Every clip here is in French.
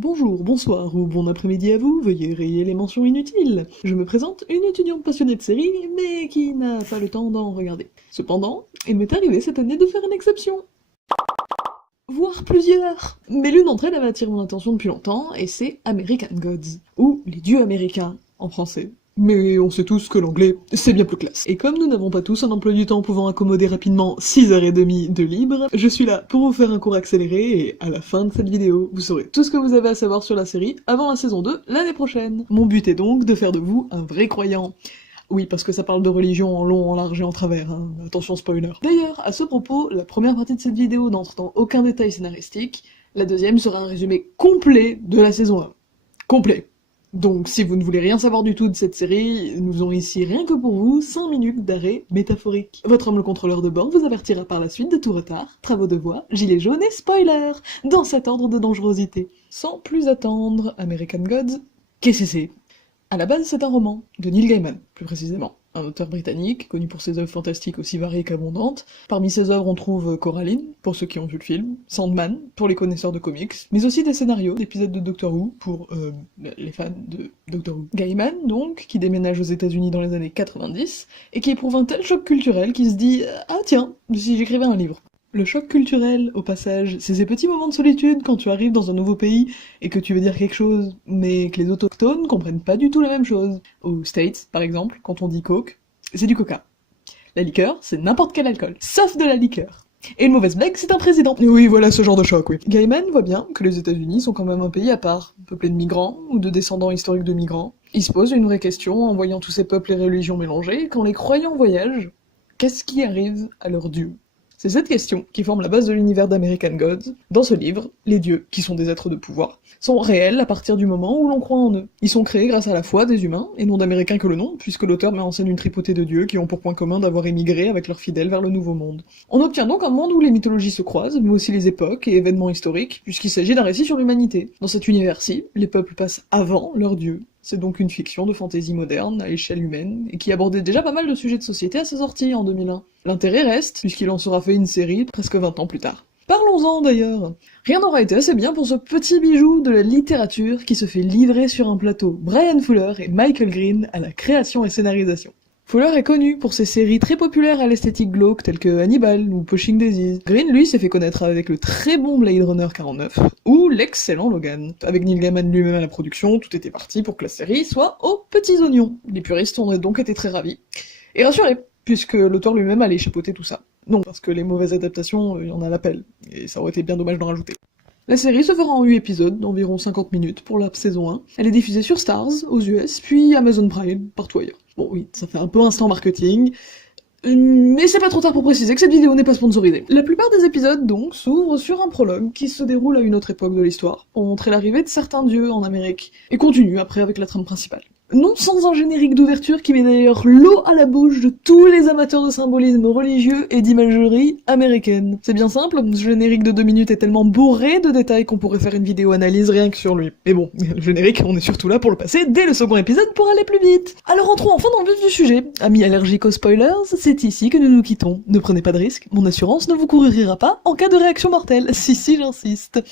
Bonjour, bonsoir ou bon après-midi à vous, veuillez rayer les mentions inutiles. Je me présente, une étudiante passionnée de séries, mais qui n'a pas le temps d'en regarder. Cependant, il m'est arrivé cette année de faire une exception. Voire plusieurs. Mais l'une d'entre elles avait attiré mon attention depuis longtemps, et c'est American Gods, ou Les Dieux Américains, en français. Mais on sait tous que l'anglais, c'est bien plus classe. Et comme nous n'avons pas tous un emploi du temps pouvant accommoder rapidement 6h30 de libre, je suis là pour vous faire un cours accéléré, et à la fin de cette vidéo, vous saurez tout ce que vous avez à savoir sur la série avant la saison 2 l'année prochaine. Mon but est donc de faire de vous un vrai croyant. Oui, parce que ça parle de religion en long, en large et en travers, hein. Attention spoiler. D'ailleurs, à ce propos, la première partie de cette vidéo n'entre dans aucun détail scénaristique, la deuxième sera un résumé complet de la saison 1. Complet. Donc, si vous ne voulez rien savoir du tout de cette série, nous avons ici rien que pour vous 5 minutes d'arrêt métaphorique. Votre humble contrôleur de bord vous avertira par la suite de tout retard, travaux de voix, gilets jaunes et spoilers, dans cet ordre de dangerosité. Sans plus attendre, American Gods, qu'est-ce que c'est ? À la base, c'est un roman, de Neil Gaiman, plus précisément. Un auteur britannique, connu pour ses œuvres fantastiques aussi variées qu'abondantes. Parmi ses œuvres, on trouve Coraline, pour ceux qui ont vu le film, Sandman, pour les connaisseurs de comics, mais aussi des scénarios d'épisodes de Doctor Who, pour les fans de Doctor Who. Gaiman, donc, qui déménage aux États-Unis dans les années 90, et qui éprouve un tel choc culturel qu'il se dit « Ah tiens, si j'écrivais un livre ». Le choc culturel, au passage, c'est ces petits moments de solitude quand tu arrives dans un nouveau pays et que tu veux dire quelque chose, mais que les autochtones comprennent pas du tout la même chose. Aux States, par exemple, quand on dit coke, c'est du coca. La liqueur, c'est n'importe quel alcool, sauf de la liqueur. Et une mauvaise blague, c'est un président. Oui, voilà ce genre de choc, oui. Gaiman voit bien que les États-Unis sont quand même un pays à part, peuplé de migrants ou de descendants historiques de migrants. Il se pose une vraie question en voyant tous ces peuples et religions mélangés, quand les croyants voyagent, qu'est-ce qui arrive à leurs dieux ? C'est cette question qui forme la base de l'univers d'American Gods. Dans ce livre, les dieux, qui sont des êtres de pouvoir, sont réels à partir du moment où l'on croit en eux. Ils sont créés grâce à la foi des humains, et non d'Américains que le nom, puisque l'auteur met en scène une tripotée de dieux qui ont pour point commun d'avoir émigré avec leurs fidèles vers le Nouveau Monde. On obtient donc un monde où les mythologies se croisent, mais aussi les époques et événements historiques, puisqu'il s'agit d'un récit sur l'humanité. Dans cet univers-ci, les peuples passent avant leurs dieux. C'est donc une fiction de fantaisie moderne, à échelle humaine, et qui abordait déjà pas mal de sujets de société à sa sortie en 2001. L'intérêt reste, puisqu'il en sera fait une série presque 20 ans plus tard. Parlons-en d'ailleurs. Rien n'aura été assez bien pour ce petit bijou de la littérature qui se fait livrer sur un plateau Bryan Fuller et Michael Green à la création et scénarisation. Fuller est connu pour ses séries très populaires à l'esthétique glauque telles que Hannibal ou Pushing Daisies. Green, lui, s'est fait connaître avec le très bon Blade Runner 49 ou l'excellent Logan. Avec Neil Gaiman lui-même à la production, tout était parti pour que la série soit aux petits oignons. Les puristes ont donc été très ravis. Et rassurés, puisque l'auteur lui-même allait chapeauter tout ça. Non, parce que les mauvaises adaptations, il y en a à l'appel, et ça aurait été bien dommage d'en rajouter. La série se fera en 8 épisodes, d'environ 50 minutes pour la saison 1. Elle est diffusée sur Stars, aux US, puis Amazon Prime, partout ailleurs. Bon oui, ça fait un peu instant marketing, mais c'est pas trop tard pour préciser que cette vidéo n'est pas sponsorisée. La plupart des épisodes, donc, s'ouvrent sur un prologue qui se déroule à une autre époque de l'histoire, pour montrer l'arrivée de certains dieux en Amérique, et continue après avec la trame principale. Non sans un générique d'ouverture qui met d'ailleurs l'eau à la bouche de tous les amateurs de symbolisme religieux et d'imagerie américaine. C'est bien simple, ce générique de 2 minutes est tellement bourré de détails qu'on pourrait faire une vidéo analyse rien que sur lui. Mais bon, le générique, on est surtout là pour le passer dès le second épisode pour aller plus vite. Alors entrons enfin dans le vif du sujet. Amis allergiques aux spoilers, c'est ici que nous nous quittons. Ne prenez pas de risques, mon assurance ne vous couvrira pas en cas de réaction mortelle. Si, j'insiste.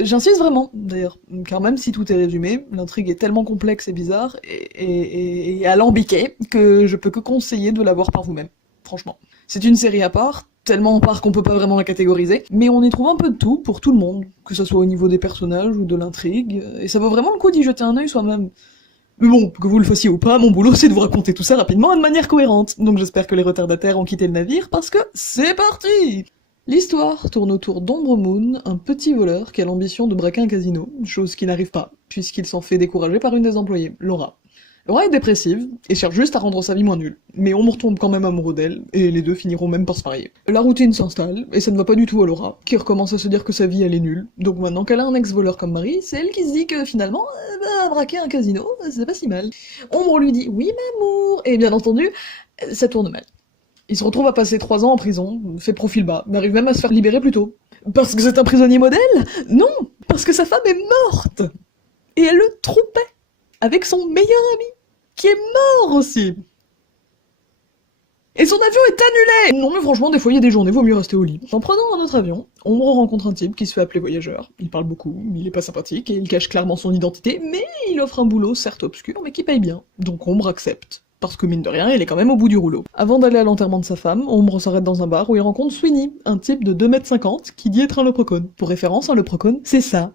J'insiste vraiment, d'ailleurs, car même si tout est résumé, l'intrigue est tellement complexe et bizarre, et alambiquée, que je peux que conseiller de la voir par vous-même, franchement. C'est une série à part, tellement à part qu'on peut pas vraiment la catégoriser, mais on y trouve un peu de tout, pour tout le monde, que ce soit au niveau des personnages ou de l'intrigue, et ça vaut vraiment le coup d'y jeter un œil soi-même. Mais bon, que vous le fassiez ou pas, mon boulot c'est de vous raconter tout ça rapidement et de manière cohérente, donc j'espère que les retardataires ont quitté le navire, parce que c'est parti! L'histoire tourne autour d'Ombre Moon, un petit voleur qui a l'ambition de braquer un casino, chose qui n'arrive pas, puisqu'il s'en fait décourager par une des employées, Laura. Laura est dépressive, et cherche juste à rendre sa vie moins nulle, mais Ombre tombe quand même amoureux d'elle, et les deux finiront même par se marier. La routine s'installe, et ça ne va pas du tout à Laura, qui recommence à se dire que sa vie elle est nulle, donc maintenant qu'elle a un ex-voleur comme mari, c'est elle qui se dit que finalement, braquer un casino, c'est pas si mal. Ombre lui dit « Oui m'amour », et bien entendu, ça tourne mal. Il se retrouve à passer 3 ans en prison, fait profil bas, mais arrive même à se faire libérer plus tôt. Parce que c'est un prisonnier modèle? Non, parce que sa femme est morte. Et elle le trompait avec son meilleur ami, qui est mort aussi. Et son avion est annulé! Non mais franchement, des fois il y a des journées, vaut mieux rester au lit. En prenant un autre avion, Ombre rencontre un type qui se fait appeler voyageur. Il parle beaucoup, il est pas sympathique et il cache clairement son identité, mais il offre un boulot certes obscur mais qui paye bien. Donc Ombre accepte. Parce que mine de rien, il est quand même au bout du rouleau. Avant d'aller à l'enterrement de sa femme, Ombre s'arrête dans un bar où il rencontre Sweeney, un type de 2,50 m qui dit être un leprechaun. Pour référence, un leprechaun, c'est ça.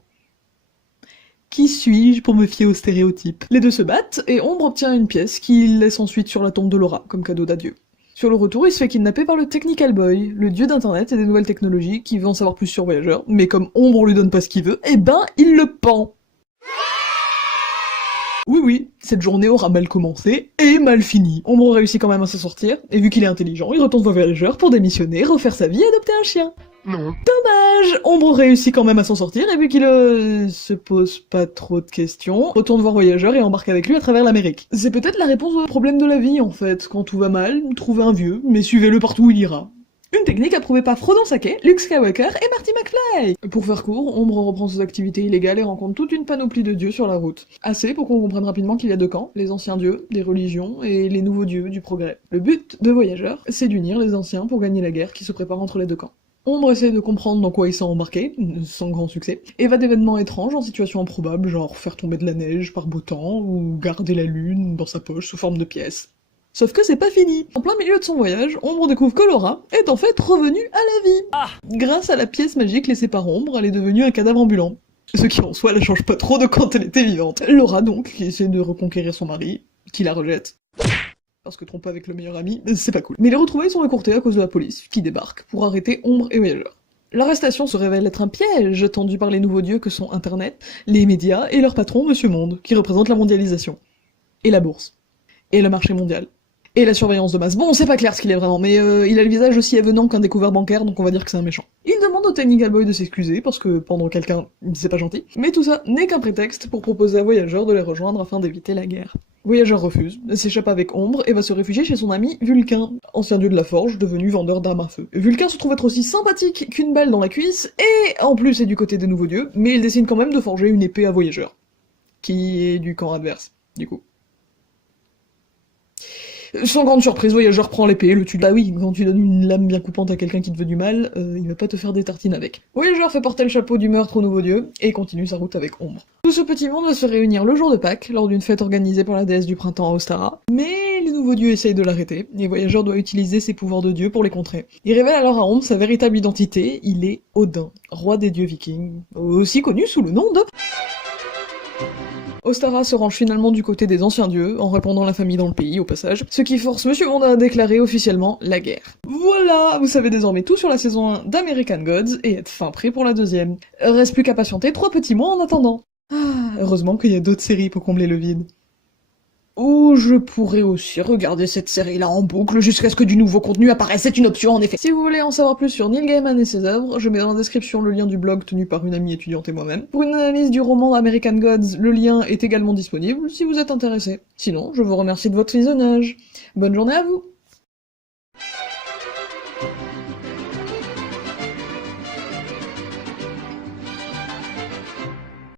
Qui suis-je pour me fier aux stéréotypes? Les deux se battent, et Ombre obtient une pièce qu'il laisse ensuite sur la tombe de Laura, comme cadeau d'adieu. Sur le retour, il se fait kidnapper par le Technical Boy, le dieu d'internet et des nouvelles technologies qui veut en savoir plus sur Voyageur, mais comme Ombre lui donne pas ce qu'il veut, eh ben, il le pend. Oui, cette journée aura mal commencé et mal fini. Ombre réussit quand même à s'en sortir, et vu qu'il est intelligent, il retourne voir Voyageur pour démissionner, refaire sa vie et adopter un chien. Non. Dommage! Ombre réussit quand même à s'en sortir, et vu qu'il se pose pas trop de questions, retourne voir Voyageur et embarque avec lui à travers l'Amérique. C'est peut-être la réponse au problème de la vie, en fait. Quand tout va mal, trouvez un vieux, mais suivez-le partout où il ira. Une technique approuvée par Frodon Sake, Luke Skywalker et Marty McFly. Pour faire court, Ombre reprend ses activités illégales et rencontre toute une panoplie de dieux sur la route. Assez pour qu'on comprenne rapidement qu'il y a deux camps, les anciens dieux, des religions, et les nouveaux dieux du progrès. Le but de Voyageur, c'est d'unir les anciens pour gagner la guerre qui se prépare entre les deux camps. Ombre essaie de comprendre dans quoi ils sont embarqués, sans grand succès, et va d'événements étranges en situations improbables, genre faire tomber de la neige par beau temps, ou garder la lune dans sa poche sous forme de pièces. Sauf que c'est pas fini. En plein milieu de son voyage, Ombre découvre que Laura est en fait revenue à la vie. Grâce à la pièce magique laissée par Ombre, elle est devenue un cadavre ambulant. Ce qui en soi la change pas trop de quand elle était vivante. Laura donc, qui essaie de reconquérir son mari, qui la rejette. Parce que tromper avec le meilleur ami, c'est pas cool. Mais les retrouvailles sont écourtées à cause de la police, qui débarque pour arrêter Ombre et Voyageur. L'arrestation se révèle être un piège tendu par les nouveaux dieux que sont Internet, les médias et leur patron Monsieur Monde, qui représente la mondialisation. Et la bourse. Et le marché mondial. Et la surveillance de masse. Bon, c'est pas clair ce qu'il est vraiment, mais il a le visage aussi avenant qu'un découvert bancaire, donc on va dire que c'est un méchant. Il demande au Technical Boy de s'excuser, parce que pendant quelqu'un, c'est pas gentil. Mais tout ça n'est qu'un prétexte pour proposer à Voyageur de les rejoindre afin d'éviter la guerre. Voyageur refuse, s'échappe avec Ombre et va se réfugier chez son ami Vulcain, ancien dieu de la forge, devenu vendeur d'armes à feu. Vulcain se trouve être aussi sympathique qu'une balle dans la cuisse, et en plus est du côté des nouveaux dieux, mais il décide quand même de forger une épée à Voyageur. Qui est du camp adverse, du coup. Sans grande surprise, Voyageur prend l'épée, le tue. Bah oui, quand tu donnes une lame bien coupante à quelqu'un qui te veut du mal, il va pas te faire des tartines avec. Voyageur fait porter le chapeau du meurtre au nouveau dieu, et continue sa route avec Ombre. Tout ce petit monde va se réunir le jour de Pâques, lors d'une fête organisée par la déesse du printemps à Ostara, mais les nouveaux dieux essayent de l'arrêter, et Voyageur doit utiliser ses pouvoirs de dieu pour les contrer. Il révèle alors à Ombre sa véritable identité, il est Odin, roi des dieux vikings, aussi connu sous le nom de... Ostara se range finalement du côté des anciens dieux, en répandant la famille dans le pays au passage, ce qui force Monsieur Monde à déclarer officiellement la guerre. Voilà, vous savez désormais tout sur la saison 1 d'American Gods, et êtes fin prêt pour la deuxième. Reste plus qu'à patienter 3 petits mois en attendant. Heureusement qu'il y a d'autres séries pour combler le vide. Ou je pourrais aussi regarder cette série-là en boucle jusqu'à ce que du nouveau contenu apparaisse, c'est une option en effet. Si vous voulez en savoir plus sur Neil Gaiman et ses œuvres, je mets dans la description le lien du blog tenu par une amie étudiante et moi-même. Pour une analyse du roman American Gods, le lien est également disponible si vous êtes intéressé. Sinon, je vous remercie de votre visionnage. Bonne journée à vous!